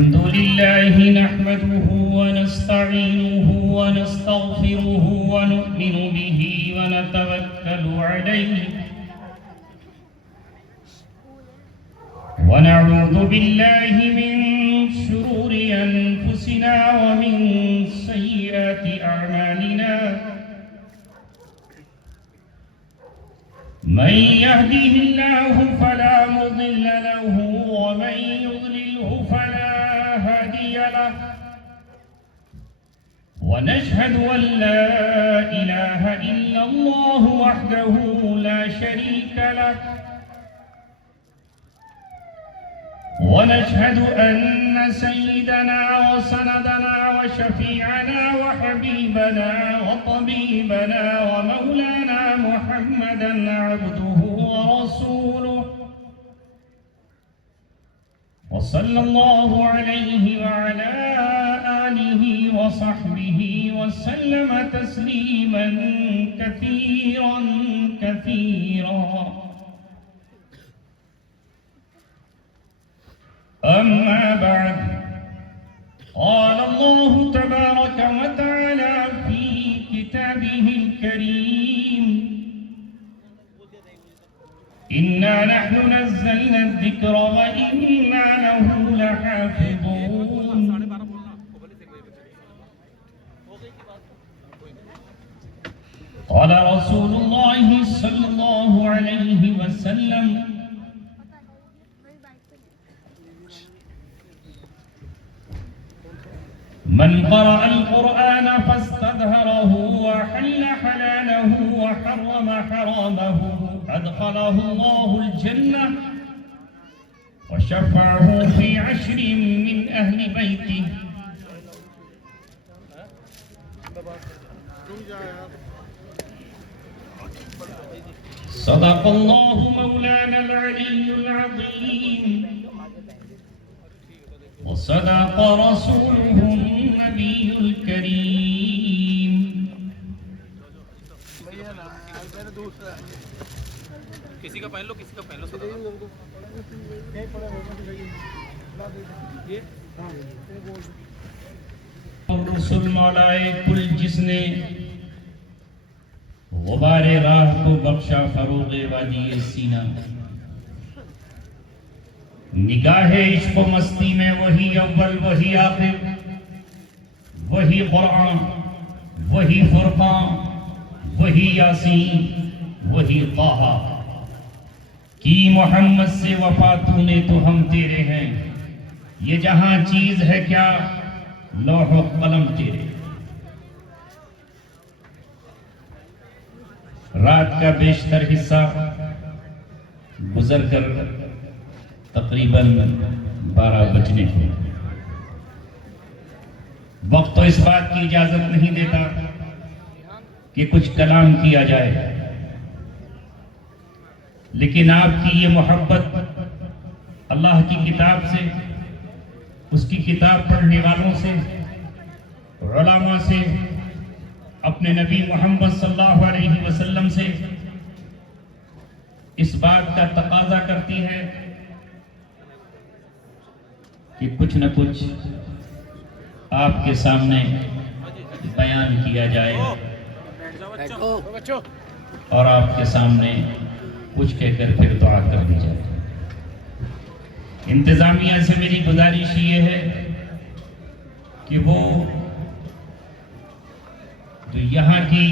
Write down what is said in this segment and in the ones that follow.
الحمد لله نحمده ونستعينه ونستغفره ونؤمن به ونتوكل عليه ونعوذ بالله من شرور أنفسنا ومن سيئات أعمالنا من يهده الله فلا مضل له ومن يضلله فلا هادي له ونشهد أن لا إله إلا الله وحده لا شريك له ونشهد أن سيدنا وسندنا وشفيعنا وحبيبنا وطبيبنا ومولانا محمدا عبده ورسوله وصلى الله عليه وعلى آله وصحبه وسلم تسليما كثيرا كثيرا. أما بعد قال الله تبارك وتعالى في كتابه الكريم إنا نحن نزلنا الذكر وإنا له لحافظون. قال رسول الله صلى الله عليه وسلم من قرأ القرآن فاستظهره وحل حلاله وحرم حرامه أدخله الله الجنة وشفعه في 10 من أهل بيته. صدق الله مولانا العلي العظيم وصدق رسوله النبي الكريم. کسی کا پہن لو رسول مولائے کل جس نے غبار راہ کو بخشا فروغ وادی سینہ. نگاہ عشق و مستی میں وہی اول وہی آخر وہی قرآن وہی فرقان وہی یاسین وہی طٰہٰ کی محمد سے وفا تو نے تو ہم تیرے ہیں. یہ جہاں چیز ہے کیا لوح و قلم تیرے. رات کا بیشتر حصہ گزر کر تقریباً 12 بجنے کو وقت تو اس بات کی اجازت نہیں دیتا کہ کچھ کلام کیا جائے، لیکن آپ کی یہ محبت اللہ کی کتاب سے، اس کی کتاب پڑھنے والوں سے، علماء سے، اپنے نبی محمد صلی اللہ علیہ وسلم سے اس بات کا تقاضا کرتی ہے کہ کچھ نہ کچھ آپ کے سامنے بیان کیا جائے اور آپ کے سامنے کچھ کہہ کر پھر دعا کر دی جائے. انتظامیہ سے میری گزارش یہ ہے کہ وہ جو یہاں کی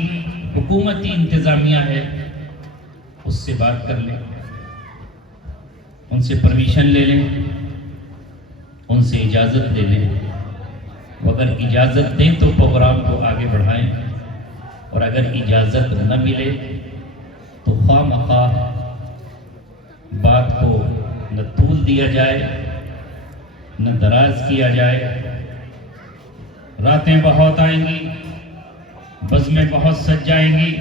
حکومتی انتظامیہ ہے اس سے بات کر لیں، ان سے پرمیشن لے لیں، ان سے اجازت لے لیں. اگر اجازت دیں تو پروگرام کو آگے بڑھائیں، اور اگر اجازت نہ ملے تو خواہ مخواہ بات کو نہ طول دیا جائے نہ دراز کیا جائے. راتیں بہت آئیں گی، بزمیں بہت سج جائیں گی،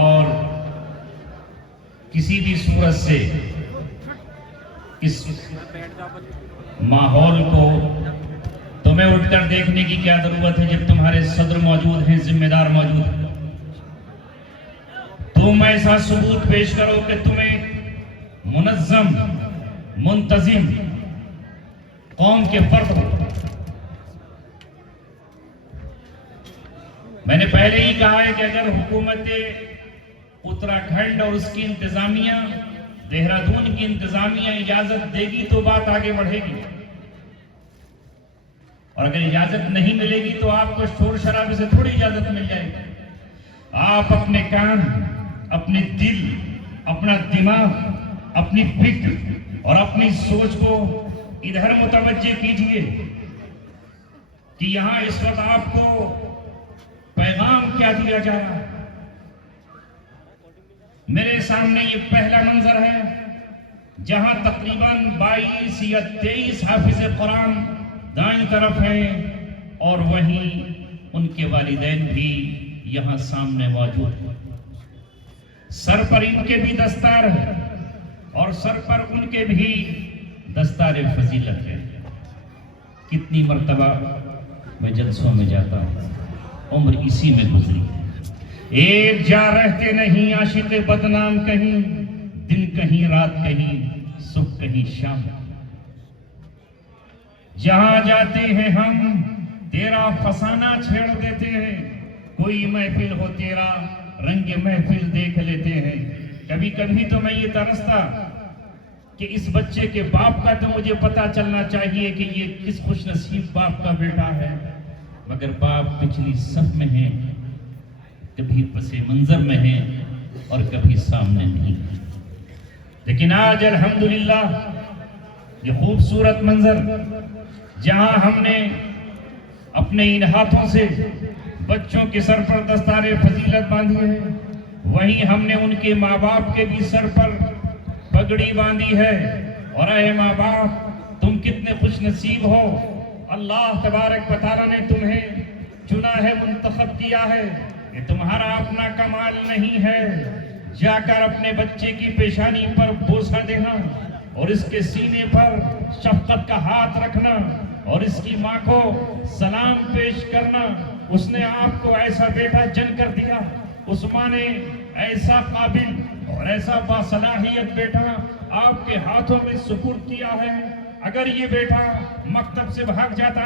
اور کسی بھی صورت سے اس ماحول کو تمہیں اٹھ کر دیکھنے کی کیا ضرورت ہے جب تمہارے صدر موجود ہیں، ذمہ دار موجود ہیں. تم ایسا ثبوت پیش کرو کہ تمہیں منظم، منتظم قوم کے فرد ہو۔ میں نے پہلے ہی کہا ہے کہ اگر حکومت اتراکھنڈ اور اس کی انتظامیہ، دہرادون کی انتظامیہ اجازت دے گی تو بات آگے بڑھے گی، اور اگر اجازت نہیں ملے گی تو آپ کو شور شرابے سے تھوڑی اجازت مل جائے گی۔ آپ اپنے کان، اپنے دل، اپنا دماغ، اپنی فکر اور اپنی سوچ کو ادھر متوجہ کیجئے کہ یہاں اس وقت آپ کو پیغام کیا دیا جا رہا ہے۔ میرے سامنے یہ پہلا منظر ہے جہاں تقریباً 22 یا 23 حافظ قرآن دائیں طرف ہیں، اور وہیں ان کے والدین بھی یہاں سامنے موجود ہیں۔ سر پر ان کے بھی دستار ہے اور سر پر ان کے بھی دستار فضیلت ہے۔ کتنی مرتبہ میں جلسوں میں جاتا ہوں، عمر اسی میں گزری ہے۔ ایک جا رہتے نہیں عاشق بدنام، کہیں دن کہیں رات، کہیں صبح کہیں شام۔ جہاں جاتے ہیں ہم تیرا فسانہ چھیڑ دیتے ہیں، کوئی محفل ہو تیرا رنگ محفل دیکھ لیتے ہیں۔ کبھی کبھی تو میں یہ ترستا کہ اس بچے کے باپ کا تو مجھے پتا چلنا چاہیے کہ یہ کس خوش نصیب باپ کا بیٹا ہے، مگر باپ پچھلی صف میں ہیں، کبھی پس منظر میں ہیں اور کبھی سامنے نہیں۔ لیکن آج الحمدللہ یہ خوبصورت منظر جہاں ہم نے اپنے ان ہاتھوں سے بچوں کے سر پر دستار فضیلت باندھی ہے، وہیں ہم نے ان کے ماں باپ کے بھی سر پر پگڑی باندھی ہے۔ اور اے ماں باپ، تم کتنے خوش نصیب ہو، اللہ تبارک و تعالیٰ نے تمہیں چنا ہے، منتخب کیا ہے۔ یہ تمہارا اپنا کمال نہیں ہے جا کر اپنے بچے کی پیشانی پر بوسہ دینا اور اس کے سینے پر شفقت کا ہاتھ رکھنا اور اس کی ماں کو سلام پیش کرنا۔ اس نے آپ کو ایسا بیٹا جن کر دیا، اس ماں نے ایسا قابل اور ایسا باصلاحیت بیٹا آپ کے ہاتھوں میں سپرد کیا ہے۔ اگر یہ بیٹا مکتب سے بھاگ جاتا،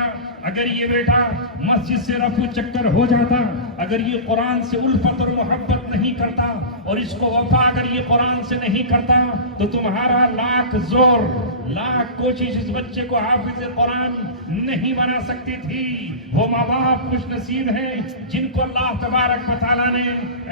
اگر یہ بیٹا مسجد سے رفو چکر ہو جاتا، اگر یہ قرآن سے الفت اور محبت نہیں کرتا اور اس کو وفا اگر یہ قرآن سے نہیں کرتا، تو تمہارا لاکھ زور، لاکھ کوشش اس بچے کو حافظ قرآن نہیں بنا سکتی تھی۔ وہ ماں باپ خوش نصیب ہیں جن کو اللہ تبارک و تعالیٰ نے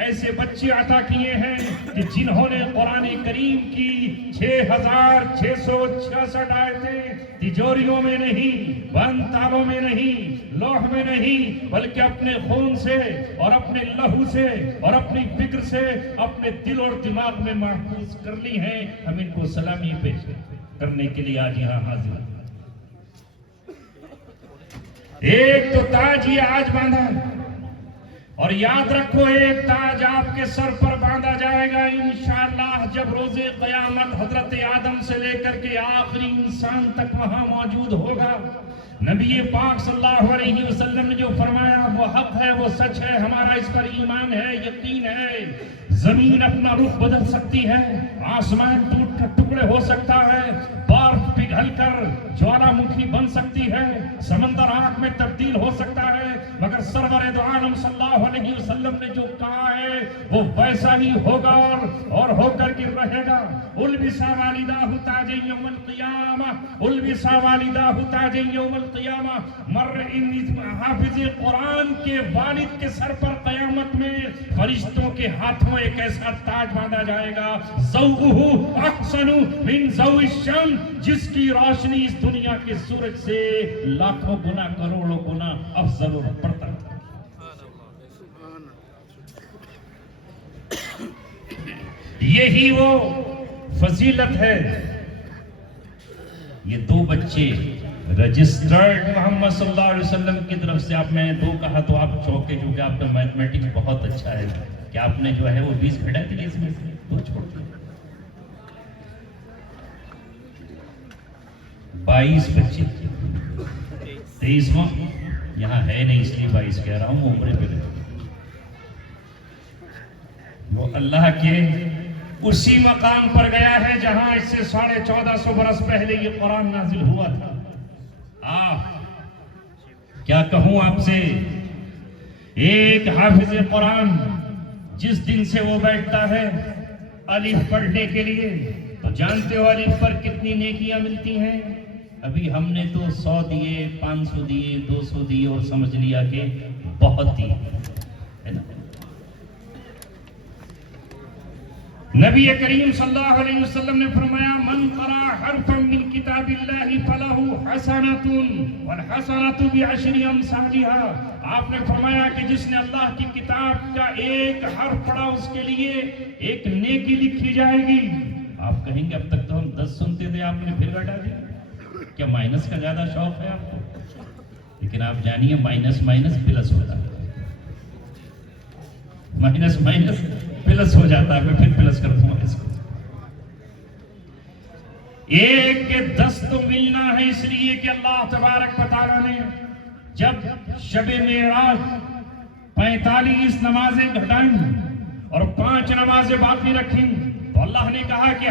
ایسے بچے عطا کیے ہیں کہ جنہوں نے قرآن کریم کی 6666 آیتیں تجوریوں میں نہیں، بند تالوں میں نہیں، لوح میں نہیں، بلکہ اپنے خون سے اور اپنے لہو سے اور اپنی فکر سے اپنے دل اور دماغ میں محفوظ کر لی ہیں۔ ہم ان کو سلامی پیش کرنے کے لیے آج یہاں حاضر ہیں۔ ایک تو تاج یہ آج باندھا ہے، اور یاد رکھو ایک تاج آپ کے سر پر باندھا جائے گا انشاءاللہ جب روز قیامت حضرت آدم سے لے کر کے آخری انسان تک وہاں موجود ہوگا۔ نبی پاک صلی اللہ علیہ وسلم نے جو فرمایا وہ حق ہے، وہ سچ ہے، ہمارا اس پر ایمان ہے، یقین ہے۔ زمین اپنا رخ بدل سکتی ہے، آسمان ٹوٹ کر ٹکڑے ہو سکتا ہے، برف پگھل کر جوالا مکھی بن سکتی ہے، سمندر آگ میں تبدیل ہو سکتا ہے، مگر سرور دو عالم صلی اللہ علیہ وسلم نے جو کہا ہے وہ ویسا ہی ہوگا اور ہو کر کے رہے گا۔ البسا والداہ تاج یوم القیامہ، البسا والداہ تاج یوم القیامہ۔ مر ان حافظ قرآن کے والد کے سر پر قیامت میں فرشتوں کے ہاتھوں ایک ایسا تاج باندھا جائے گا، ضوءہ احسن من ضوء الشمس، جس کی روشنی اس دنیا کے سورج سے لاکھوں گنا، کروڑوں گنا افضل اور برتر۔ یہی وہ فضیلت ہے۔ یہ دو بچے رجسٹرڈ محمد صلی اللہ علیہ وسلم کی طرف سے، آپ میں نے دو کہا تو آپ چوکے، کیونکہ آپ کا میتھمیٹکس بہت اچھا ہے کہ آپ نے جو ہے وہ 20 گھڑا دیا، اس میں سے دو چھوڑ دیا۔ 22 بچے، 23واں یہاں ہے نہیں اس لیے 22 کہہ رہا ہوں، وہ عمرے پہ وہ اللہ کے اسی مقام پر گیا ہے جہاں اس سے 1450 برس پہلے یہ قرآن نازل ہوا تھا۔ کیا کہوں آپ سے، ایک حافظ قرآن جس دن سے وہ بیٹھتا ہے الف پڑھنے کے لیے، تو جانتے ہو الف پر کتنی نیکیاں ملتی ہیں؟ ابھی ہم نے تو 100 دیے، 500 دیے، 200 دیے اور سمجھ لیا کہ بہت دیے، ہے نا؟ نبی کریم صلی اللہ علیہ وسلم نے فرمایا من قرأ حرفا من کتاب اللہ فلہ حسنۃ والحسنۃ بعشر امثالها۔ آپ نے فرمایا کہ جس نے اللہ کی کتاب کا ایک حرف پڑھا اس کے لیے ایک نیکی لکھی جائے گی۔ آپ کہیں گے اب تک تو ہم 10 سنتے تھے، آپ نے پھر گھٹا دیا، کیا مائنس کا زیادہ شوق ہے آپ کو؟ لیکن آپ جانیے مائنس مائنس پلس ہو جاتا ہے، مائنس مائنس پلس ہو جاتا ہے۔ میں پھر پلس کرتا ہوں اس کو، ایک کے 10 تو ملنا ہے، اس لیے کہ اللہ تبارک و تعالیٰ نے جب شب معراج 45 نمازیں گھٹائیں اور 5 نمازیں باقی رکھیں، تو اللہ نے کہا کہ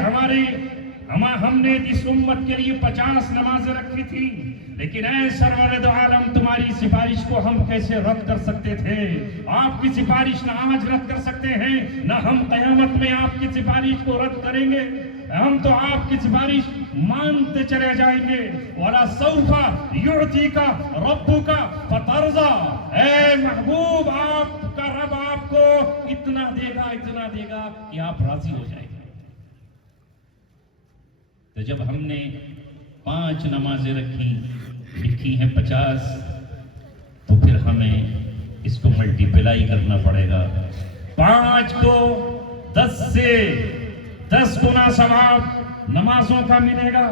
ہم نے اس امت کے لیے 50 نمازیں رکھی تھی، لیکن اے سرور دو عالم تمہاری سفارش کو ہم کیسے رد کر سکتے تھے؟ آپ کی سفارش نہ آج رد کر سکتے ہیں، نہ ہم قیامت میں آپ کی سفارش کو رد کریں گے، ہم تو آپ کی سفارش مانتے چلے جائیں گے۔ وَلَسَوْفَ يُعْطِيكَ رَبُّكَ فَتَرْضَىٰ، اے محبوب آپ کا رب آپ کو اتنا دے گا کہ آپ راضی ہو جائیں گے۔ تو جب ہم نے 5 نمازیں لکھی ہیں 50، تو پھر ہمیں اس کو ملٹی پلائی کرنا پڑے گا، 5 کو 10 سے 10 گنا ثواب نمازوں کا ملے گا۔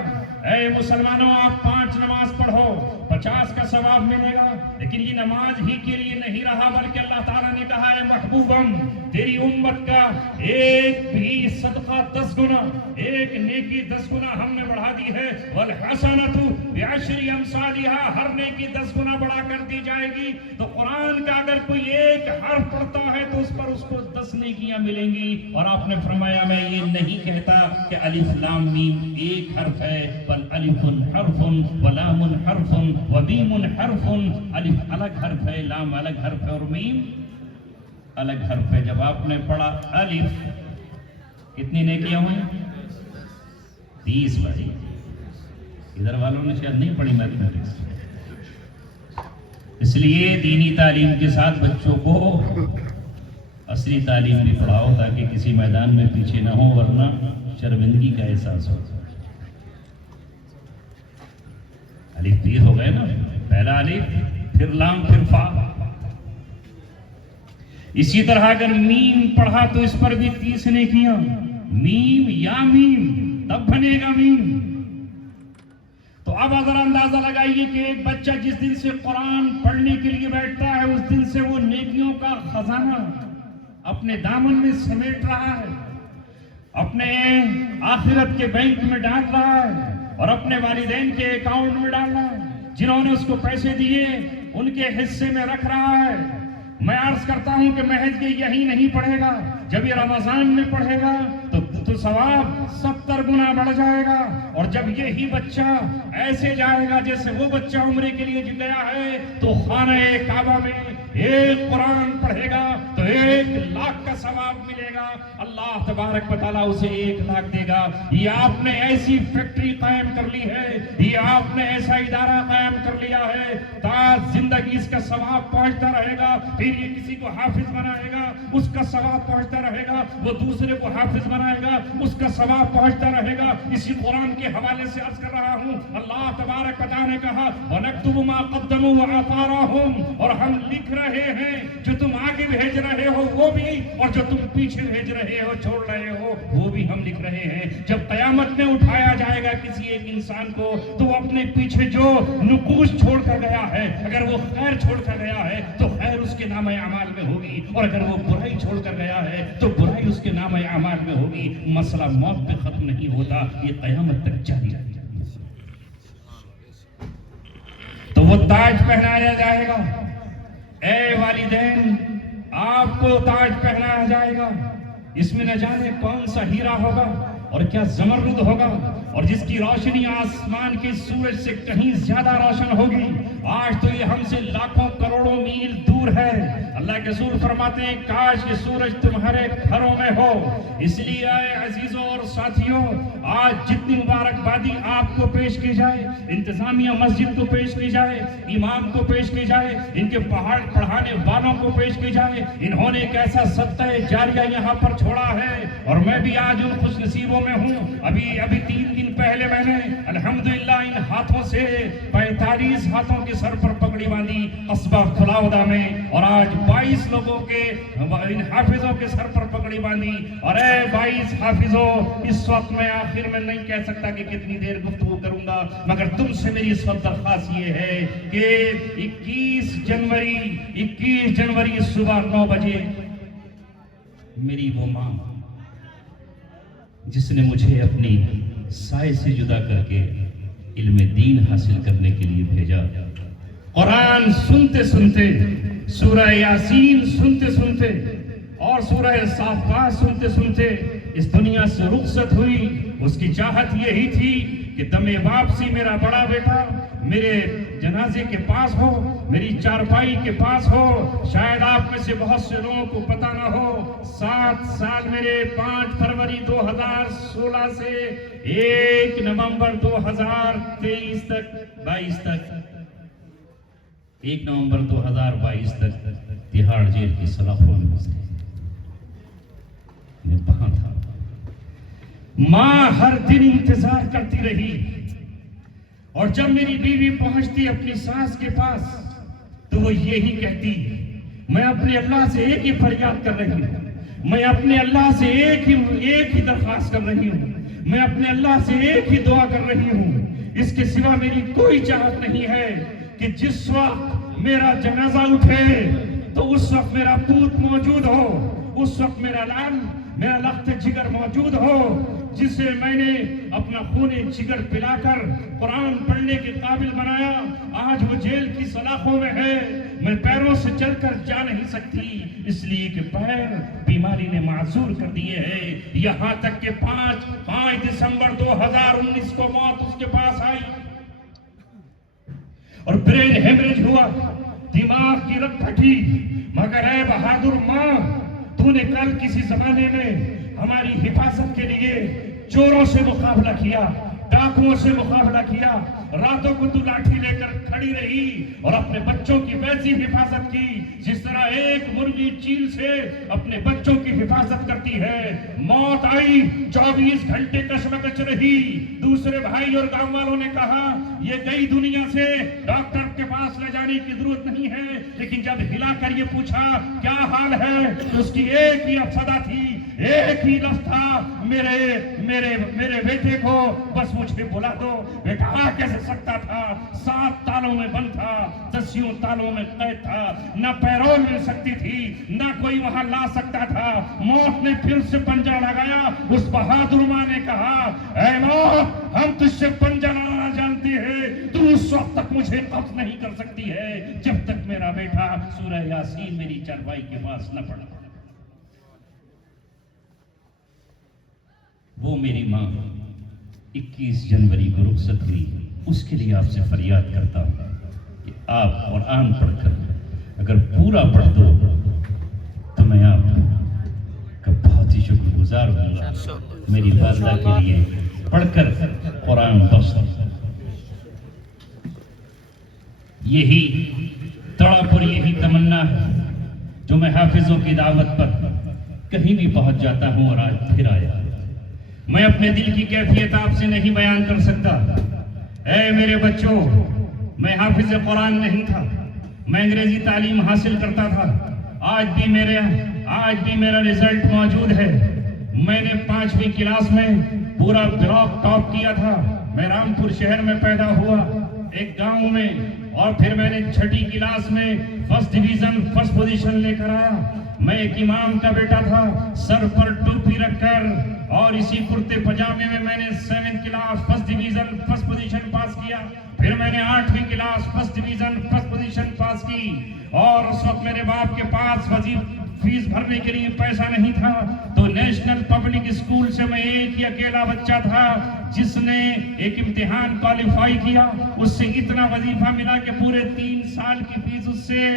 اے مسلمانوں، آپ 5 نماز پڑھو، 50 کا ثواب ملے گا، لیکن یہ نماز ہی کے لیے نہیں رہا، بلکہ اللہ تعالیٰ نے کہا ہے محبوبم تیری امت کا ایک بھی صدقہ 10 گنا، ایک نیکی 10 گنا ہم نے بڑھا دی ہے۔ والحسنۃ بعشر امثالها، ہر نیکی 10 گنا بڑھا کر دی جائے گی۔ تو قرآن کا اگر کوئی ایک حرف پڑھتا ہے تو اس پر اس کو 10 نیکیاں ملیں گی۔ اور آپ نے فرمایا میں یہ نہیں کہتا کہ الف لام میم ایک حرف ہے، بل الف حرف ولام حرف ومیم حرف، الف الگ حرف ہے، لام الگ حرف ہے اور میم الگ حرف ہے۔ جب آپ نے پڑھا الف، کتنی نیکیاں ہوئیں؟ 30 بھائی، ادھر والوں نے شاید نہیں پڑھی میتھمیٹکس، اس لیے دینی تعلیم کے ساتھ بچوں کو عصری تعلیم بھی پڑھاؤ تاکہ کسی میدان میں پیچھے نہ ہو، ورنہ شرمندگی کا احساس ہو۔ الف بھی ہو گئے نا، پہلا الف پھر لام پھر فا۔ اسی طرح اگر میم پڑھا تو اس پر بھی 30 نیکیاں، میم یا میم تب بنے گا میم۔ تو اب اگر اندازہ لگائیے کہ ایک بچہ جس دن سے قرآن پڑھنے کے لیے بیٹھتا ہے اس دن سے وہ نیکیوں کا خزانہ اپنے دامن میں سمیٹ رہا ہے، اپنے آخرت کے بینک میں ڈال رہا ہے اور اپنے والدین کے اکاؤنٹ میں ڈال رہا ہے، جنہوں نے اس کو پیسے دیے ان کے حصے میں رکھ رہا ہے۔ میں عرض کرتا ہوں کہ محض یہ یہی نہیں پڑھے گا، جب یہ رمضان میں پڑھے گا تو ثواب 70 گنا بڑھ جائے گا، اور جب یہی بچہ ایسے جائے گا جیسے وہ بچہ عمرے کے لیے گیا ہے تو خانہ کعبہ میں ایک قرآن پڑھے گا تو 1 لاکھ کا ثواب ملے گا، اللہ تبارک و تعالیٰ اسے 1 لاکھ دے گا۔ یہ آپ نے ایسی فیکٹری قائم کر لی ہے، یہ آپ نے ایسا ادارہ قائم کر لیا ہے، تاج زندگی اس کا ثواب پہنچتا رہے گا، پھر یہ کسی کو حافظ بنائے گا اس کا ثواب پہنچتا رہے گا، وہ دوسرے کو حافظ بنائے گا اس کا ثواب پہنچتا رہے گا۔ اسی قرآن کے حوالے سے عرض کر رہا ہوں، اللہ تبارک و تعالیٰ نے کہا وَنَكْتُبُ مَا قَدَّمُوا وَآثَارَهُمْ، اور ہم لکھ رہے ہیں جو تم آگے بھیج رہے ہو وہ بھی، اور جو تم پیچھے بھیج رہے ہو چھوڑ رہے ہو وہ بھی ہم لکھ رہے ہیں۔ جب قیامت میں اٹھایا جائے گا کسی ایک انسان کو تو وہ اپنے پیچھے جو نقوش چھوڑ کر گیا ہے، اگر وہ خیر چھوڑ کر گیا ہے تو خیر اس کے نام اعمال میں ہوگی، اور اگر وہ برائی چھوڑ کر گیا ہے تو برائی اس کے نام اعمال میں ہوگی۔ مسئلہ موت پہ ختم نہیں ہوتا، یہ قیامت تک جاری رہے گا۔ تو وہ تاج پہنایا جائے گا، اے والدین آپ کو تاج پہنایا جائے گا، اس میں نہ جانے کون سا ہیرا ہوگا اور کیا زمرد ہوگا، اور جس کی روشنی آسمان کے سورج سے کہیں زیادہ روشن ہوگی. آج تو یہ ہم سے لاکھوں کروڑوں میل دور ہے. اللہ کے رسول فرماتے ہیں کاش یہ سورج تمہارے گھروں میں ہو. اس لیے اے عزیزوں اور ساتھیوں، آج جتنی مبارکبادی آپ کو پیش کی جائے، انتظامیہ مسجد کو پیش کی جائے، امام کو پیش کی جائے، ان کے پڑھانے والوں کو پیش کی جائے، انہوں نے ایک ایسا صدقہ جاریہ یہاں پر چھوڑا ہے، اور میں بھی آج ان خوش نصیبوں میں ہوں. ابھی 3 دن پہلے میں نے الحمدللہ ان ہاتھوں سے 45 ہاتھوں کے سر پر پگڑی باندھی قصبہ کھلاؤدہ میں، اور آج 22 لوگوں کے ان حافظوں کے سر پر پگڑی باندھی. اور اے 22 حافظوں، اس وقت میں آخر میں نہیں کہہ سکتا کہ کتنی دیر گفتگو کروں گا، مگر تم سے میری اس وقت درخواست یہ ہے کہ 21 جنوری صبح 9 بجے میری وہ ماں جس نے مجھے اپنی سائے سے جدا کر کے علم دین حاصل کرنے کے لیے بھیجا، قرآن سنتے سنتے، سورہ یاسین سنتے سنتے اور سورہ صافات سنتے سنتے اس دنیا سے رخصت ہوئی. اس کی چاہت یہی تھی کہ دم واپسی میرا بڑا بیٹا میرے جنازے کے پاس ہو، میری چارپائی کے پاس ہو. شاید آپ میں سے بہت سے لوگوں کو پتہ نہ ہو، 7 سال میرے 5 فروری 2016 سے 1 نومبر 2023 تک 22 تک 1 نومبر 2022 تک تہاڑ جیل کی سلاخوں میں گزرے. میں وہاں تھا. ماں ہر دن انتظار کرتی رہی، اور جب میری بیوی پہنچتی اپنی ساس کے پاس تو وہ یہی کہتی، میں اپنے اللہ سے ایک ہی فریاد کر رہی ہوں، میں اپنے اللہ سے ایک ہی درخواست کر رہی ہوں، میں اپنے اللہ سے ایک ہی دعا کر رہی ہوں. اس کے سوا میری کوئی چاہت نہیں ہے کہ جس وقت میرا جنازہ اٹھے تو اس وقت میرا پوت موجود ہو، اس وقت میرا لال، میرا لخت جگر موجود ہو، جسے میں نے اپنا خون جگر پلا کر قرآن پڑھنے کے قابل بنایا. آج وہ جیل کی سلاخوں میں ہے. میں پیروں سے چل کر جا نہیں سکتی، اس لیے کہ پیر بیماری نے معذور کر دیے ہیں. یہاں تک کہ 5 دسمبر 2019 کو موت اس کے پاس آئی اور برین ہیمریج ہوا، دماغ کی رگ پھٹی. مگر اے بہادر ماں، تو نے کل کسی زمانے میں ہماری حفاظت کے لیے چوروں سے مقابلہ کیا، ڈاکوؤں سے مقابلہ کیا، راتوں کو تو لاٹھی لے کر کھڑی رہی اور اپنے بچوں کی ویسی حفاظت کی جس طرح ایک مرغی چیل سے اپنے بچوں کی حفاظت کرتی ہے. موت آئی، 24 گھنٹے کشمکش رہی. دوسرے بھائی اور گاؤں والوں نے کہا یہ گئی دنیا سے، ڈاکٹر کے پاس لے جانے کی ضرورت نہیں ہے. لیکن جب ہلا کر یہ پوچھا کیا حال ہے تو اس کی ایک ہی افسدہ تھی، ایک ہی لفظ تھا، میرے بیٹے کو بس مجھے بلا دو. بیٹا آ کیسے سکتا تھا؟ 7 تالوں میں بند تھا، 10 تالوں میں قید تھا، نہ پیرول مل سکتی تھی، نہ کوئی وہاں لا سکتا تھا. موت نے پھر سے پنجہ لگایا. اس بہادر ماں نے کہا اے موت، ہم تجھ سے پنجہ لگانا جانتے ہیں، تو اس وقت تک مجھے قبض نہیں کر سکتی ہے جب تک میرا بیٹا سورہ یاسین میری چارپائی کے پاس نہ پڑھا. وہ میری ماں 21 جنوری کو رخصت ہوئی. اس کے لیے آپ سے فریاد کرتا ہوں کہ آپ قرآن پڑھ کر اگر پورا پڑھ دو تو میں آپ کا بہت ہی شکر گزار ہوں گا. میری والدہ کے لیے پڑھ کر قرآن بخش دو. یہی تڑپ اور یہی تمنا ہے جو میں حافظوں کی دعوت پر کہیں بھی پہنچ جاتا ہوں، اور آج پھر آیا. میں اپنے دل کی کیفیت آپ سے نہیں بیان کر سکتا. اے میرے بچوں، میں حافظ قرآن نہیں تھا، میں انگریزی تعلیم حاصل کرتا تھا. آج بھی میرا رزلٹ موجود ہے. میں نے 5ویں کلاس میں پورا بلاک ٹاپ کیا تھا. میں رامپور شہر میں پیدا ہوا، ایک گاؤں میں، اور پھر میں نے 6ٹھی کلاس میں فرسٹ ڈویژن فرسٹ پوزیشن لے کر آیا. میں ایک امام کا بیٹا تھا، سر پر ٹوپی رکھ کر، اور اسی کرتے پجامے میں نے 7th class first division first position pass کیا. پھر میں نے 8ویں class first division first position pass کی. اور اس وقت میرے باپ کے پاس فیس بھرنے کے لیے پیسہ نہیں تھا، تو نیشنل پبلک اسکول سے میں 1 وہی اکیلا بچہ تھا جس نے ایک امتحان کوالیفائی کیا، اس سے اتنا وظیفہ ملا کہ پورے 3 سال کی فیس اس سے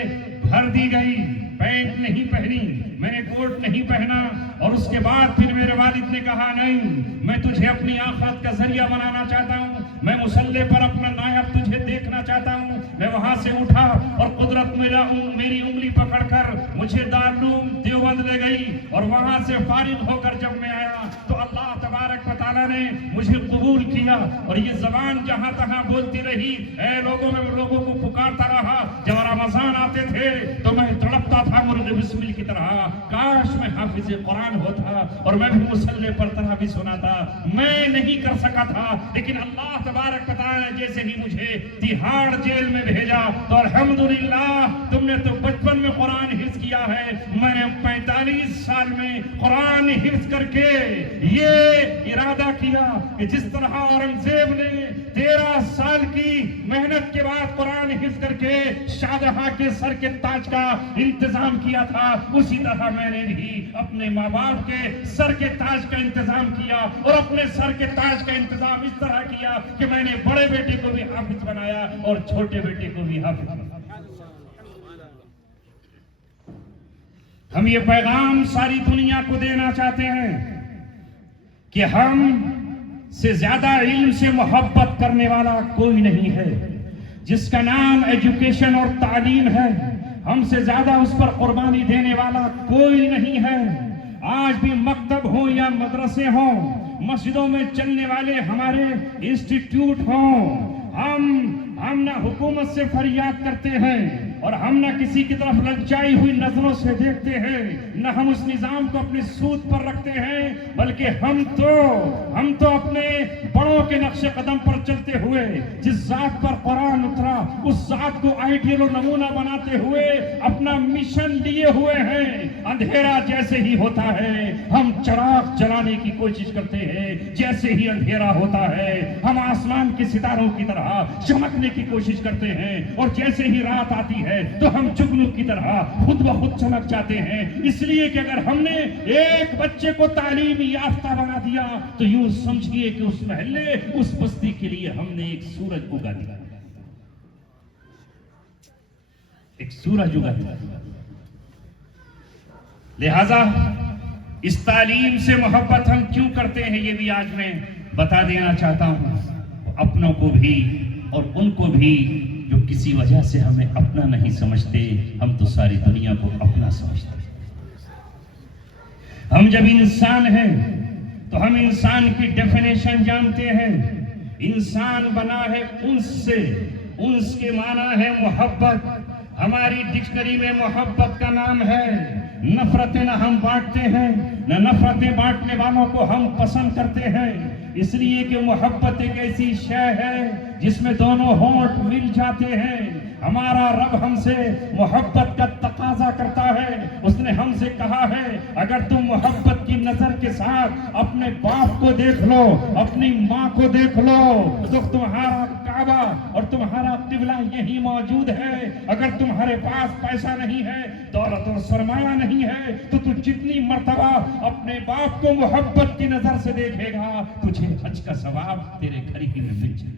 بھر دی گئی. پینٹ نہیں پہنی، میں نے کوٹ نہیں پہنا، اور اس کے بعد پھر میرے والد نے کہا نہیں، میں تجھے اپنی آخرت کا ذریعہ بنانا چاہتا ہوں، میں مصلی پر اپنا نائب تجھے دیکھنا چاہتا ہوں. میں وہاں سے اٹھا اور قدرت میری انگلی پکڑ کر مجھے دارالعلوم دیوبند لے گئی، اور وہاں سے فارغ ہو کر جب میں آیا تو اللہ تبارک و تعالیٰ نے مجھے قبول کیا، اور یہ زبان جہاں تہاں بولتی رہی. اے لوگوں میں لوگوں کو پکارتا رہا. جب رمضان آتے تھے تو میں تڑپتا تھا مرغ بسمل کی طرح، کاش میں حافظ قرآن ہوتا اور میں بھی مصلی پر تراویح سناتا. میں نہیں کر سکا تھا، لیکن اللہ تبارک و تعالیٰ نے جیسے ہی مجھے تہاڑ جیل میں بھیجا تو الحمدللہ تم نے تو بچپن میں قرآن حفظ کیا ہے، میں نے 45 سال میں قرآن حفظ کر کے یہ ارادہ کیا کہ جس طرح اورنگزیب نے 13 سال کی محنت کے بعد قرآن حفظ کر کے شاہجہاں کے سر کے تاج کا انتظام کیا تھا، اسی طرح میں نے بھی اپنے ماں باپ کے سر کے تاج کا انتظام کیا، اور اپنے سر کے تاج کا انتظام اس طرح کیا کہ میں نے بڑے بیٹے کو بھی حافظ بنایا اور چھوٹے بیٹے کو بھی حافظ بنایا. ہم یہ پیغام ساری دنیا کو دینا چاہتے ہیں کہ ہم سے زیادہ علم سے محبت کرنے والا کوئی نہیں ہے. جس کا نام ایجوکیشن اور تعلیم ہے، ہم سے زیادہ اس پر قربانی دینے والا کوئی نہیں ہے. آج بھی مکتب ہوں یا مدرسے ہوں، مسجدوں میں چلنے والے ہمارے انسٹیٹیوٹ ہوں، ہم نہ حکومت سے فریاد کرتے ہیں، اور ہم نہ کسی کی طرف للچائی ہوئی نظروں سے دیکھتے ہیں، نہ ہم اس نظام کو اپنی سود پر رکھتے ہیں، بلکہ ہم تو اپنے بڑوں کے نقش قدم پر چلتے ہوئے جس ذات پر قرآن اترا اس ذات کو آئیڈیل و نمونہ بناتے ہوئے اپنا مشن لیے ہوئے ہیں. اندھیرا جیسے ہی ہوتا ہے ہم چراغ جلانے کی کوشش کرتے ہیں، جیسے ہی اندھیرا ہوتا ہے ہم آسمان کے ستاروں کی طرح چمکنے کی کوشش کرتے ہیں، اور جیسے ہی رات آتی ہے تو ہم جگنو کی طرح خود بخود چمک جاتے ہیں. اس لیے کہ اگر ہم نے ایک بچے کو تعلیم یافتہ بنا دیا تو یوں سمجھیے کہ اس محلے اس بستی کے لیے ہم نے ایک سورج اگا دیا، ایک سورج اگا دیا. لہذا اس تعلیم سے محبت ہم کیوں کرتے ہیں یہ بھی آج میں بتا دینا چاہتا ہوں، اپنوں کو بھی اور ان کو بھی جو کسی وجہ سے ہمیں اپنا نہیں سمجھتے. ہم تو ساری دنیا کو اپنا سمجھتے ہیں. ہم جب انسان ہیں تو ہم انسان کی ڈیفینیشن جانتے ہیں. انسان بنا ہے انس سے، انس کے معنی ہے محبت. ہماری ڈکشنری میں محبت کا نام ہے. نفرتیں نہ ہم بانٹتے ہیں، نہ نفرتیں بانٹنے والوں کو ہم پسند کرتے ہیں. اس لیے کہ محبت ایک ایسی شے ہے جس میں دونوں ہونٹ مل جاتے ہیں. ہمارا رب ہم سے محبت کا تقاضا کرتا ہے. اس نے ہم سے کہا ہے اگر تم محبت کی نظر کے ساتھ اپنے باپ کو دیکھ لو، اپنی ماں کو دیکھ لو، تو تمہارا کعبہ اور تمہارا قبلہ یہی موجود ہے. اگر تمہارے پاس پیسہ نہیں ہے، دولت اور سرمایہ نہیں ہے، تو تو جتنی مرتبہ اپنے باپ کو محبت کی نظر سے دیکھے گا تجھے حج کا ثواب تیرے گھر ہی میں مل جائے.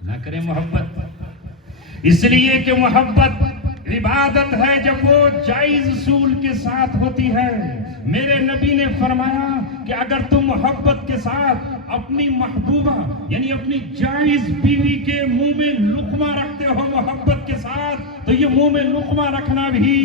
نہ کرے محبت، اس لیے کہ محبت عبادت ہے جب وہ جائز اصول کے ساتھ ہوتی ہے. میرے نبی نے فرمایا کہ اگر تم محبت کے ساتھ اپنی محبوبہ یعنی اپنی جائز بیوی کے منہ میں لقمہ رکھتے ہو محبت کے ساتھ، تو یہ منہ میں لقمہ رکھنا بھی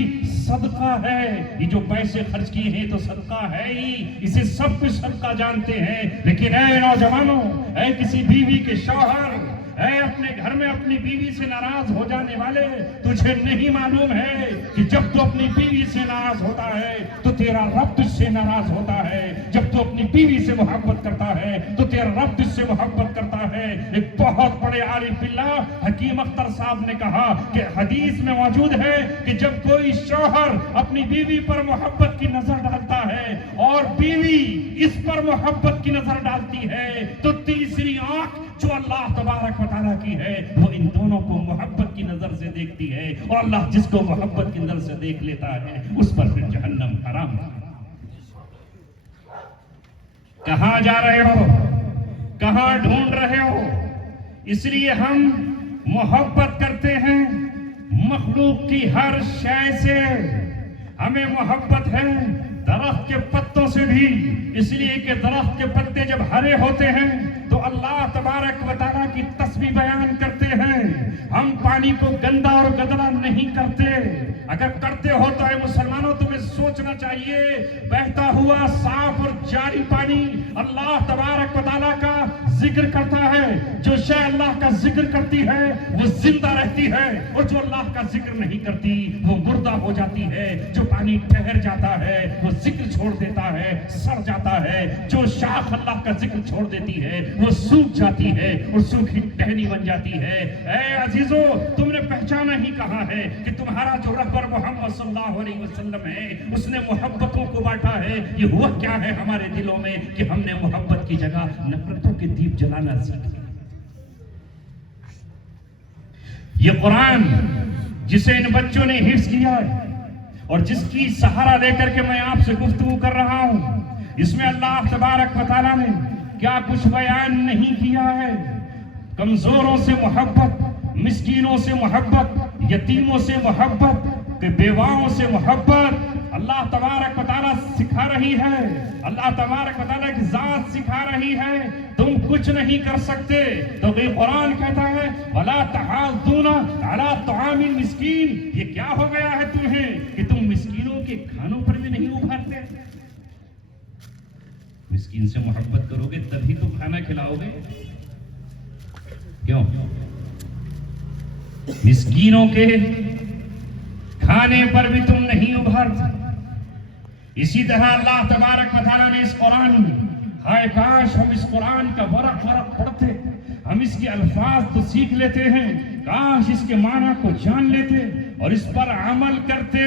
صدقہ ہے. یہ جو پیسے خرچ کیے ہیں تو صدقہ ہے ہی، اسے سب کچھ صدقہ جانتے ہیں. لیکن اے نوجوانوں، اے کسی بیوی کے شوہر، اے اپنے گھر میں اپنی بیوی سے ناراض ہو جانے والے، تجھے نہیں معلوم ہے کہ جب تو اپنی بیوی سے ناراض ہوتا ہے تو تیرا رب تجھ سے ناراض ہوتا ہے. جب تو اپنی بیوی سے محبت کرتا ہے تو تیرا رب تجھ سے محبت کرتا ہے. ایک بہت بڑے عارف باللہ حکیم اختر صاحب نے کہا کہ حدیث میں موجود ہے کہ جب کوئی شوہر اپنی بیوی پر محبت کی نظر ڈالتا ہے اور بیوی اس پر محبت کی نظر ڈالتی ہے تو تیسری آنکھ جو اللہ تبارک و تعالیٰ کی ہے وہ ان دونوں کو محبت کی نظر سے دیکھتی ہے، اور اللہ جس کو محبت کی نظر سے دیکھ لیتا ہے اس پر پھر جہنم حرام ہے. کہاں جا رہے ہو، کہاں ڈھونڈ رہے ہو؟ اس لیے ہم محبت کرتے ہیں مخلوق کی ہر شے سے، ہمیں محبت ہے درخت کے پتوں سے بھی، اس لیے کہ درخت کے پتے جب ہرے ہوتے ہیں تو اللہ تبارک و تعالیٰ کی تسبیح بیان کرتے ہیں۔ ہم پانی کو گندا اور گدلا نہیں کرتے، اگر کرتے ہو تو اے مسلمانوں تمہیں سوچنا چاہیے، بہتا ہوا صاف اور جاری پانی اللہ تبارک و تعالیٰ کا ذکر کرتا ہے۔ جو شے اللہ کا ذکر کرتی ہے وہ زندہ رہتی ہے، اور جو اللہ کا ذکر نہیں کرتی وہ مردہ ہو جاتی ہے۔ جو پانی ٹھہر جاتا ہے وہ ذکر چھوڑ دیتا ہے، سڑ جاتا ہے۔ جو شاخ اللہ کا ذکر چھوڑ دیتی ہے وہ سوکھ جاتی ہے اور سوکھی ٹہنی بن جاتی ہے۔ اے عزیزو، تم نے پہچانا ہی کہاں ہے کہ تمہارا جو رہبر محمد صلی اللہ علیہ وسلم ہے اس نے محبتوں کو بانٹا ہے۔ یہ ہوا کیا ہے ہمارے دلوں میں کہ ہم نے محبت کی جگہ نفرتوں کے دیپ جلانا سیکھ لیا۔ یہ قرآن جسے ان بچوں نے حفظ کیا ہے اور جس کی سہارا لے کر کے میں آپ سے گفتگو کر رہا ہوں، اس میں اللہ تبارک و تعالیٰ نے کیا کچھ بیان نہیں کیا ہے۔ کمزوروں سے محبت، مسکینوں سے محبت، یتیموں سے محبت، بیواؤں سے محبت اللہ تبارک و تعالیٰ سکھا رہی ہے۔ اللہ تبارک و تعالیٰ کی ذات سکھا رہی ہے۔ تم کچھ نہیں کر سکتے تو یہ قرآن کہتا ہے وَلَا تَحَاضُّونَ عَلَىٰ طَعَامِ الْمِسْكِينِ۔ یہ کیا ہو گیا ہے تمہیں کہ تم مسکینوں کے کھانوں پر بھی نہیں ابھرتے؟ مسکین سے محبت کرو گے تبھی تو کھانا کھلاؤ گے۔ کیوں؟ مسکینوں کے کھانے پر بھی تم نہیں ابھرتے۔ اسی طرح اللہ تبارک و تعالیٰ نے اس قرآن میں، ہائے کاش ہم اس قرآن کا ورق پڑھتے، ہم اس کے الفاظ تو سیکھ لیتے ہیں، کاش اس کے معنی کو جان لیتے اور اس پر عمل کرتے۔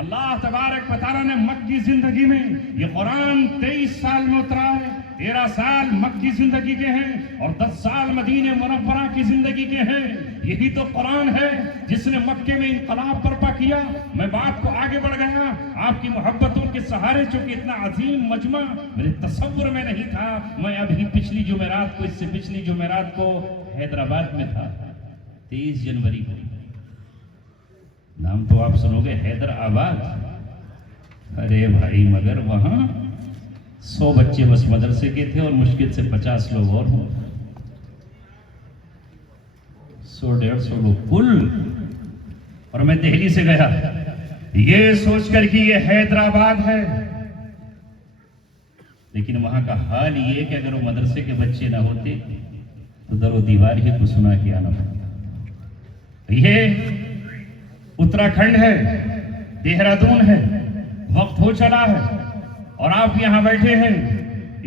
اللہ تبارک و تعالیٰ نے مکی زندگی میں یہ قرآن 23 سال میں اترا ہے، 13 سال مکی زندگی کے ہیں اور 10 سال مدینہ منورہ کی زندگی کے ہیں۔ یہی تو قرآن ہے جس نے مکے میں انقلاب برپا کیا۔ میں بات کو آگے بڑھ گیا، آپ کی محبتوں کے سہارے، چونکہ اتنا عظیم مجمع میرے تصور میں نہیں تھا۔ میں ابھی پچھلی جمعرات کو، اس سے پچھلی جمعرات کو حیدرآباد میں تھا، 23 جنوری کو۔ نام تو آپ سنو گے حیدرآباد، ارے بھائی مگر وہاں 100 بچے بس مدرسے کے تھے اور مشکل سے 50 لوگ اور ہوں، 100-150 لوگ کل۔ اور میں دہلی سے گیا یہ سوچ کر کہ یہ حیدرآباد ہے، لیکن وہاں کا حال یہ کہ اگر وہ مدرسے کے بچے نہ ہوتے تو در و دیوار ہی کو سنا کے آنا پڑتا۔ یہ اتراکھنڈ ہے، دہرادون ہے، وقت ہو چلا ہے اور آپ یہاں بیٹھے ہیں۔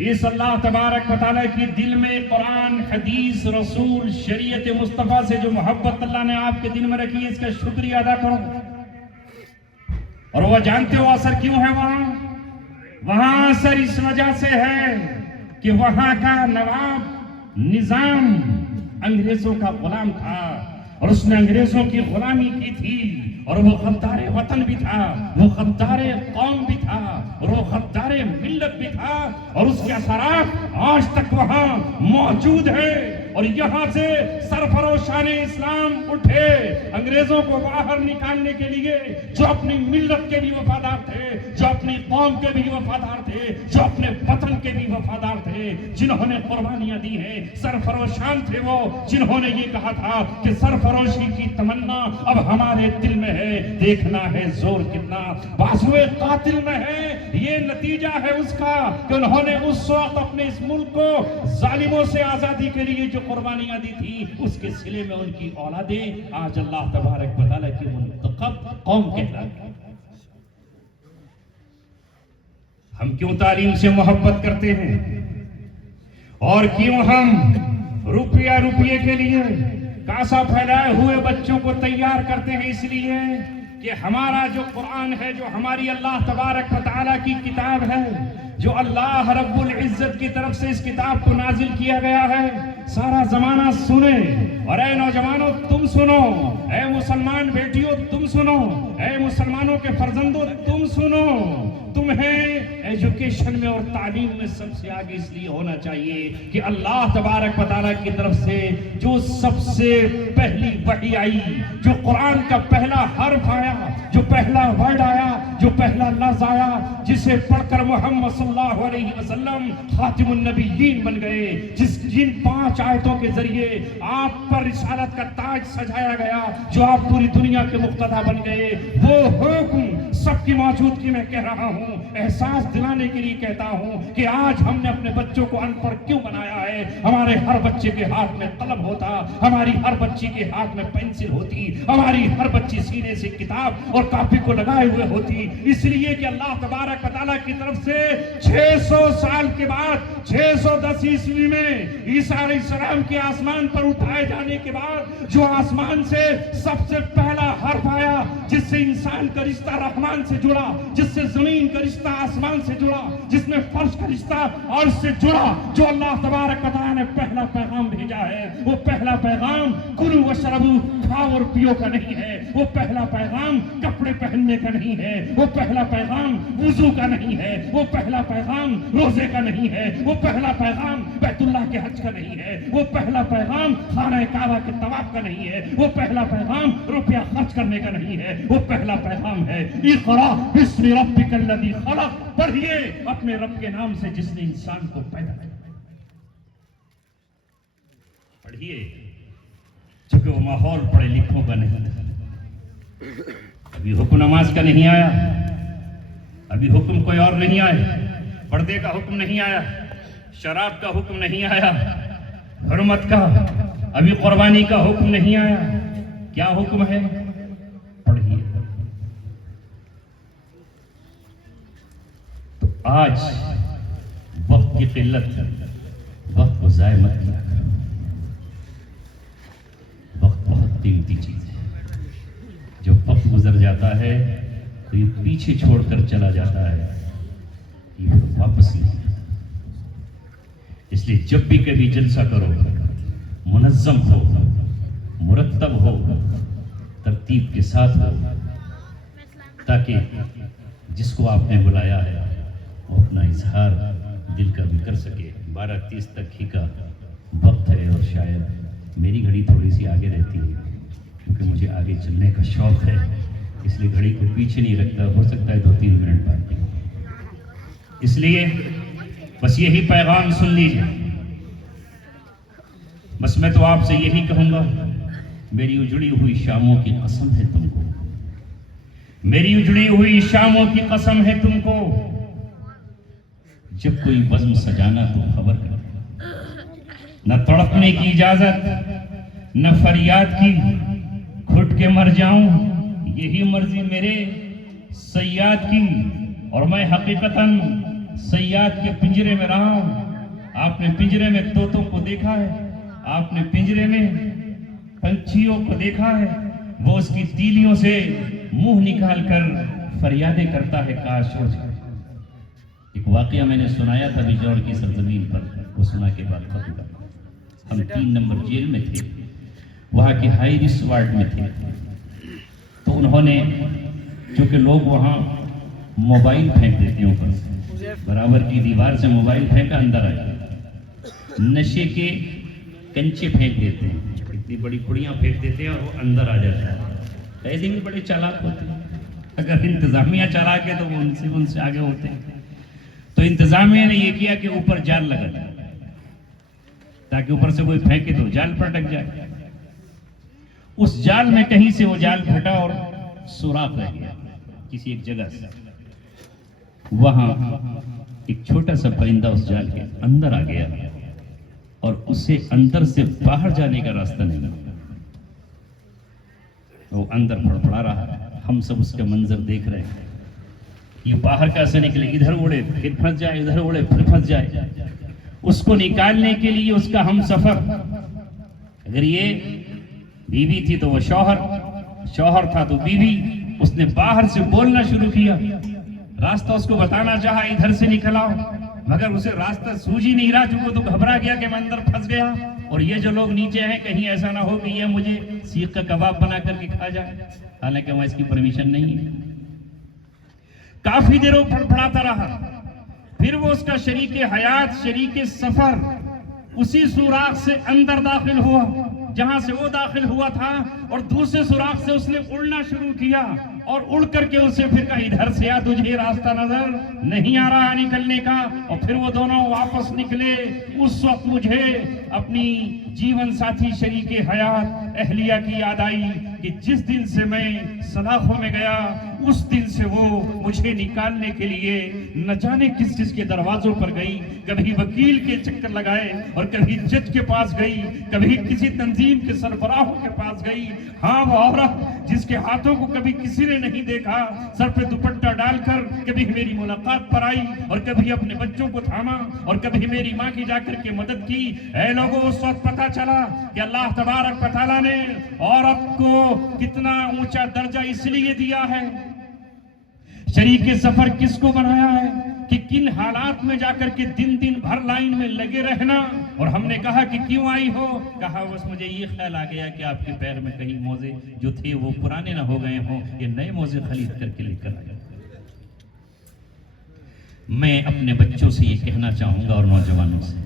اس اللہ تبارک و تعالیٰ کی دل میں قرآن، حدیث، رسول، شریعت مصطفیٰ سے جو محبت اللہ نے آپ کے دل میں رکھی ہے، اس کا شکریہ ادا کرو۔ اور وہ جانتے ہو اثر کیوں ہے وہاں اثر اس وجہ سے ہے کہ وہاں کا نواب نظام انگریزوں کا غلام تھا اور اس نے انگریزوں کی غلامی کی تھی، اور وہ غدار وطن بھی تھا، وہ غدار قوم بھی تھا، اور وہ غدار ملت بھی تھا، اور اس کے اثرات آج تک وہاں موجود ہیں۔ اور یہاں سے سرفروشان اسلام اٹھے انگریزوں کو باہر نکالنے کے لیے، جو اپنی ملت کے بھی وفادار تھے، جو اپنی قوم کے بھی وفادار تھے، جو اپنے وطن کے بھی وفادار تھے، جنہوں نے قربانیاں دی ہیں۔ سرفروشان تھے وہ جنہوں نے یہ کہا تھا کہ سرفروشی کی تمنا اب ہمارے دل میں ہے، دیکھنا ہے زور کتنا بازوئے قاتل میں ہے۔ یہ نتیجہ ہے اس کا کہ انہوں نے اس وقت اپنے اس ملک کو ظالموں سے آزادی کے لیے جو قربانیاں دی تھی، اس کے صلے میں ان کی اولادیں آج اللہ تبارک و تعالیٰ کی منتخب قوم کہلاتی ہیں۔ ہم کیوں تعلیم سے محبت کرتے ہیں اور کیوں ہم روپیے کے لیے کاسا پھیلائے ہوئے بچوں کو تیار کرتے ہیں؟ اس لیے کہ ہمارا جو قرآن ہے، جو ہماری اللہ تبارک و تعالیٰ کی کتاب ہے، جو اللہ رب العزت کی طرف سے اس کتاب کو نازل کیا گیا ہے، سارا زمانہ سنے۔ اور اے نوجوانوں تم سنو، اے مسلمان بیٹیوں تم سنو، اے مسلمانوں کے فرزندوں تم سنو، تمہیں ایجوکیشن میں اور تعلیم میں سب سے آگے اس لیے ہونا چاہیے کہ اللہ تبارک و تعالیٰ کی طرف سے جو سب سے پہلی وحی آئی، جو قرآن کا پہلا حرف آیا، جو پہلا ورڈ آیا، جو پہلا لفظ آیا، جسے پڑھ کر محمد صلی اللہ علیہ وسلم خاتم النبیین بن گئے، جن 5 آیتوں کے ذریعے آپ پر رسالت کا تاج سجایا گیا، جو آپ پوری دنیا کے مقتدی بن گئے، وہ حکم سب کی موجودگی میں کہہ رہا ہوں، احساس دلانے کے لیے کہتا ہوں کہ آج ہم نے اپنے بچوں کو ان پڑھ کیوں بنایا ہے؟ ہمارے ہر بچے کے ہاتھ میں قلم ہوتا، ہماری ہر بچی کے ہاتھ میں پینسل ہوتی، ہماری ہر بچی سینے سے کتاب اور کاپی کو لگائے ہوئے ہوتی، اس لیے کہ اللہ تبارک و تعالیٰ کی طرف سے 600 سال کے بعد 610 عیسوی میں عیسیٰ علیہ السلام کے آسمان پر اٹھائے جانے کے بعد جو آسمان سے سب سے پہلا حرف آیا، جس سے انسان کا رشتہ رحمان سے جڑا، جس سے زمین کا رشتہ آسمان سے جڑا، جس میں فرش کا رشتہ عرش سے جڑا، جو اللہ تبارک و تعالیٰ نے پہلا پیغام بھیجا ہے، وہ پہلا پیغام کلو وشربو، کھاؤ اور پیو کا نہیں ہے، وہ پہلا پیغام کپڑے پہننے کا نہیں ہے، وہ پہلا پیغام وضو کا نہیں ہے، وہ پہلا پیغام روزے کا نہیں ہے، وہ پہلا پیغام بیت اللہ کے حج کا نہیں ہے، وہ پہلا پیغام خانہ کعبہ کے طواف کا نہیں ہے، وہ پہلا پیغام روپیہ خرچ کرنے کا نہیں ہے، وہ پہلا پیغام ہے اقرا بسم ربک الذی خلق، پڑھیے اپنے رب کے نام سے جس نے انسان کو پیدا کیا، پڑھیے، چونکہ وہ ماحول پڑھے لکھوں کا نہیں ہے۔ ابھی حکم نماز کا نہیں آیا، ابھی حکم کوئی اور نہیں آیا، پردے کا حکم نہیں آیا، شراب کا حکم نہیں آیا، حرمت کا، ابھی قربانی کا حکم نہیں آیا، کیا حکم ہے؟ پڑھیے۔ تو آج وقت کی قلت، وقت کو ضائع مت کیا کرو، وقت بہت قیمتی چیز ہے، جب وقت گزر جاتا ہے تو یہ پیچھے چھوڑ کر چلا جاتا ہے، یہ پھر واپس نہیں آتا۔ اس لیے جب بھی کبھی جلسہ کرو، منظم ہو، مرتب ہو، ترتیب کے ساتھ ہو، تاکہ جس کو آپ نے بلایا ہے وہ اپنا اظہار دل کا بھی کر سکے۔ 12:30 تک ہی کا وقت ہے اور شاید میری گھڑی تھوڑی سی آگے رہتی ہے کیونکہ مجھے آگے چلنے کا شوق ہے، اس لیے گھڑی کو پیچھے نہیں رکھتا، ہو سکتا ہے 2-3 منٹ باقی۔ اس لیے بس یہی پیغام سن لیجیے، بس میں تو آپ سے یہی کہوں گا، میری اجڑی ہوئی شاموں کی قسم ہے تم کو، میری اجڑی ہوئی شاموں کی قسم ہے تم کو، جب کوئی بزم سجانا تو خبر کر، نہ تڑپنے کی اجازت، نہ فریاد کی، گھٹ کے مر جاؤں یہی مرضی میرے صیاد کی، اور میں حقیقتاً صیاد کے پنجرے میں رہا ہوں۔ آپ نے پنجرے میں طوطوں کو دیکھا ہے، آپ نے پنجرے میں پنچھیوں کو دیکھا ہے، وہ اس کی تیلیوں سے منہ نکال کر فریادیں کرتا ہے، کاش ہو جائے۔ ایک واقعہ میں نے سنایا تھا بجوڑ کی سرزمین پر، وہ سنا کے بعد ختم کر، ہم 3 نمبر جیل میں تھے، وہاں کے ہائی رسک وارڈ میں تھے، تو انہوں نے چونکہ لوگ وہاں موبائل پھینک دیتے ہیں اوپر سے، برابر کی دیوار سے موبائل پھینکا، اندر آیا، نشے کے کنچے پھینک دیتے ہیں، اتنی بڑی پڑیاں پھینک دیتے ہیں اور وہ اندر آ جاتا ہے۔ ایسے بھی بڑے چالاک ہوتے ہیں، اگر انتظامیہ چالاک ہے تو وہ ان سے آگے ہوتے ہیں۔ تو انتظامیہ نے یہ کیا کہ اوپر جال لگا دیا تاکہ اوپر سے کوئی پھینکے تو جال پر اٹک جائے۔ اس جال میں کہیں سے وہ جال پھٹا اور سوراخ رہ گیا کسی ایک جگہ سے، وہاں ایک چھوٹا سا پرندہ اس جال کے اندر آ گیا اور اسے اندر سے باہر جانے کا راستہ نہیں، وہ اندر پھڑپڑا رہا، ہم سب اس کا منظر دیکھ رہے ہیں، یہ باہر کیسے نکلے، ادھر اڑے پھر پھنس جائے، ادھر اڑے پھر پھنس جائے۔ اس کو نکالنے کے لیے اس کا ہم سفر، اگر یہ بیوی تھی تو وہ شوہر، شوہر تھا تو بیوی، اس نے باہر سے بولنا شروع کیا، راستہ اس کو بتانا چاہا، ادھر سے نکل آؤ، مگر اسے راستہ سوجھ ہی نہیں رہا، چونکہ تو گھبرا گیا کہ میں اندر پھنس گیا، اور یہ جو لوگ نیچے ہیں کہیں ایسا نہ ہو کہ یہ مجھے سیخ کا کباب بنا کر کے کھا جائے، حالانکہ وہاں اس کی پرمیشن نہیں ہے۔ کافی دیر وہ پھڑپڑاتا رہا، پھر وہ اس کا شریک حیات، شریک سفر اسی سوراخ سے اندر داخل ہوا جہاں سے وہ داخل ہوا تھا، اور دوسرے سوراخ سے اس نے اڑنا شروع کیا، اور اڑ کر کے اسے پھر کہا ادھر سے آ، تجھے راستہ نظر نہیں آ رہا نکلنے کا، اور پھر وہ دونوں واپس نکلے۔ اس وقت مجھے اپنی جیون ساتھی شریک حیات اہلیہ کی یاد آئی کہ جس دن سے میں سلاخوں میں گیا اس دن سے وہ مجھے نکالنے کے لیے نہ جانے کس کس کے دروازوں پر گئی، کبھی وکیل کے چکر لگائے اور کبھی جج کے پاس گئی، کبھی کسی تنظیم کے سربراہوں کے پاس گئی۔ ہاں، وہ عورت جس کے ہاتھوں کو کبھی کسی نے نہیں دیکھا، سر پہ دوپٹہ ڈال کر کبھی میری ملاقات پر آئی اور کبھی اپنے بچوں کو تھاما اور کبھی میری ماں کی جا کر کے مدد کی۔ اے لوگوں، اس وقت پتہ چلا کہ اللہ تبارک و تعالیٰ نے عورت کو کتنا اونچا درجہ اس لیے دیا ہے، شریک سفر کس کو بنایا ہے کہ کن حالات میں جا کر کے دن دن بھر لائن میں لگے رہنا۔ اور ہم نے کہا کہ کیوں آئی ہو؟ کہا بس مجھے یہ خیال آ گیا کہ آپ کے پیر میں کہیں موزے جو تھے وہ پرانے نہ ہو گئے ہوں، یہ نئے موزے خرید کر کے لے کر آئے۔ میں اپنے بچوں سے یہ کہنا چاہوں گا اور نوجوانوں سے،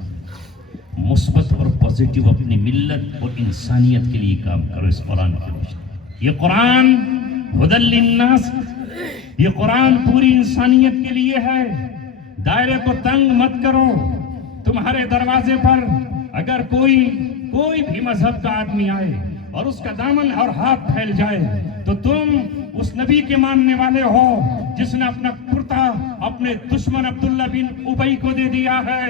مثبت اور پازیٹیو اپنی ملت اور انسانیت کے لیے کام کرو اس قرآن کی روشنی۔ یہ قرآن ہدی للناس، یہ قرآن پوری انسانیت کے لیے ہے۔ دائرے کو تنگ مت کرو۔ تمہارے دروازے پر اگر کوئی بھی مذہب کا آدمی آئے اور اس کا دامن اور ہاتھ پھیل جائے تو تم اس نبی کے ماننے والے ہو جس نے اپنا کرتا اپنے دشمن عبداللہ بن ابی کو دے دیا ہے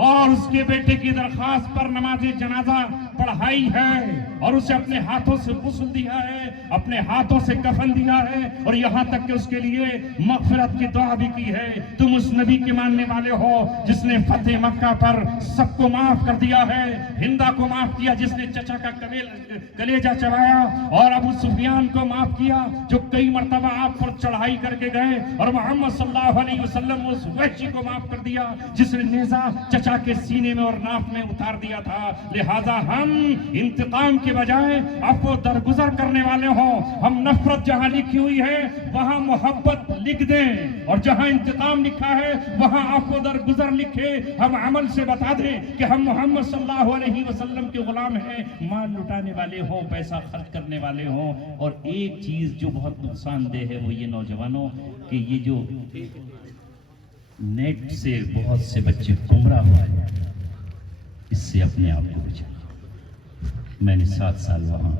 اور اس کے بیٹے کی درخواست پر نماز جنازہ پڑھائی ہے اور اسے اپنے ہاتھوں سے غسل دیا ہے، اپنے ہاتھوں سے کفن دیا ہے اور یہاں تک کہ اس کے لیے مغفرت کی دعا بھی کی ہے۔ تم اس نبی کے ماننے والے ہو جس نے فتح مکہ پر سب کو معاف کر دیا ہے، ہندا کو معاف کیا جس نے چچا کا کلیجہ چبایا، اور ابو سفیان کو معاف کیا جو کئی مرتبہ آپ پر چڑھائی کر کے گئے، اور محمد صلی اللہ علیہ وسلم اس وحشی کو معاف کر دیا جس نے نیزہ چچا کے سینے میں اور ناف میں اتار دیا تھا۔ لہذا ہم انتقام کے بجائے عفو درگزر کرنے والے ہوں۔ ہم نفرت جہاں لکھی ہوئی ہے وہاں محبت لکھ دیں، اور جہاں انتقام لکھا ہے وہاں عفو درگزر لکھے۔ ہم عمل سے بتا دیں کہ ہم محمد صلی اللہ علیہ وسلم کے غلام ہیں، مال لٹانے والے ہوں، پیسہ خرچ کرنے والے ہوں۔ اور ایک چیز جو بہت نقصان دہ ہے وہ یہ نوجوانوں کہ یہ جو نیٹ سے بہت سے بچے گمراہ ہوئے، اس سے اپنے آپ کو بچانا۔ میں نے 7 سال وہاں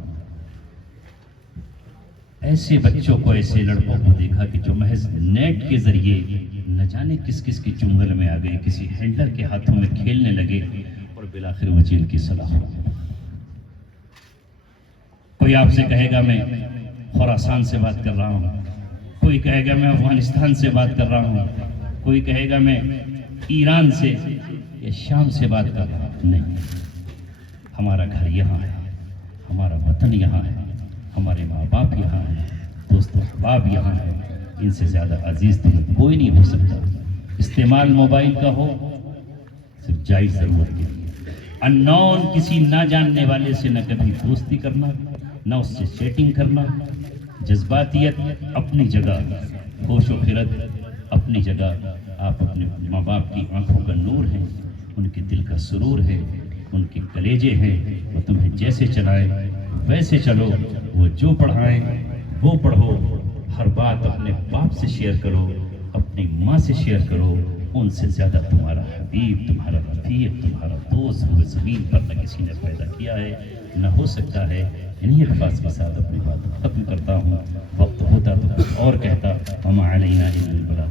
ایسے بچوں کو، ایسے لڑکوں کو دیکھا کہ جو محض نیٹ کے ذریعے نہ جانے کس کس کے چنگل میں آ گئے، کسی ہینڈلر کے ہاتھوں میں کھیلنے لگے اور بالآخر وہ جیل کی سلاخ ہو۔ کوئی آپ سے کہے گا میں خراسان سے بات کر رہا ہوں، کوئی کہے گا میں افغانستان سے بات کر رہا ہوں، کوئی کہے گا میں ایران سے یا شام سے بات کر رہا ہوں۔ نہیں، ہمارا گھر یہاں ہے، ہمارا وطن یہاں ہے، ہمارے ماں باپ یہاں ہیں، دوست و احباب یہاں ہیں، ان سے زیادہ عزیز تمہیں کوئی نہیں ہو سکتا۔ استعمال موبائل کا ہو صرف جائز ضرورت کے لیے، اننون کسی نہ جاننے والے سے نہ کبھی دوستی کرنا، نہ اس سے چیٹنگ کرنا۔ جذباتیت اپنی جگہ، ہوش و خرد اپنی جگہ، آپ اپنے ماں باپ کی آنکھوں کا نور ہیں، ان کے دل کا سرور ہے، ان کے کلیجے ہیں، وہ تمہیں جیسے چلائیں ویسے چلو، وہ جو پڑھائیں وہ پڑھو، ہر بات اپنے باپ سے شیئر کرو، اپنی ماں سے شیئر کرو، ان سے زیادہ تمہارا حبیب، تمہارا رفیق، تمہارا دوست ہوئے زمین پر نہ کسی نے پیدا کیا ہے نہ ہو سکتا ہے۔ انہی الفاظ کے ساتھ اپنی بات ختم کرتا ہوں، وقت ہوتا تو کچھ اور کہتا، وما علینا الا البلاغ۔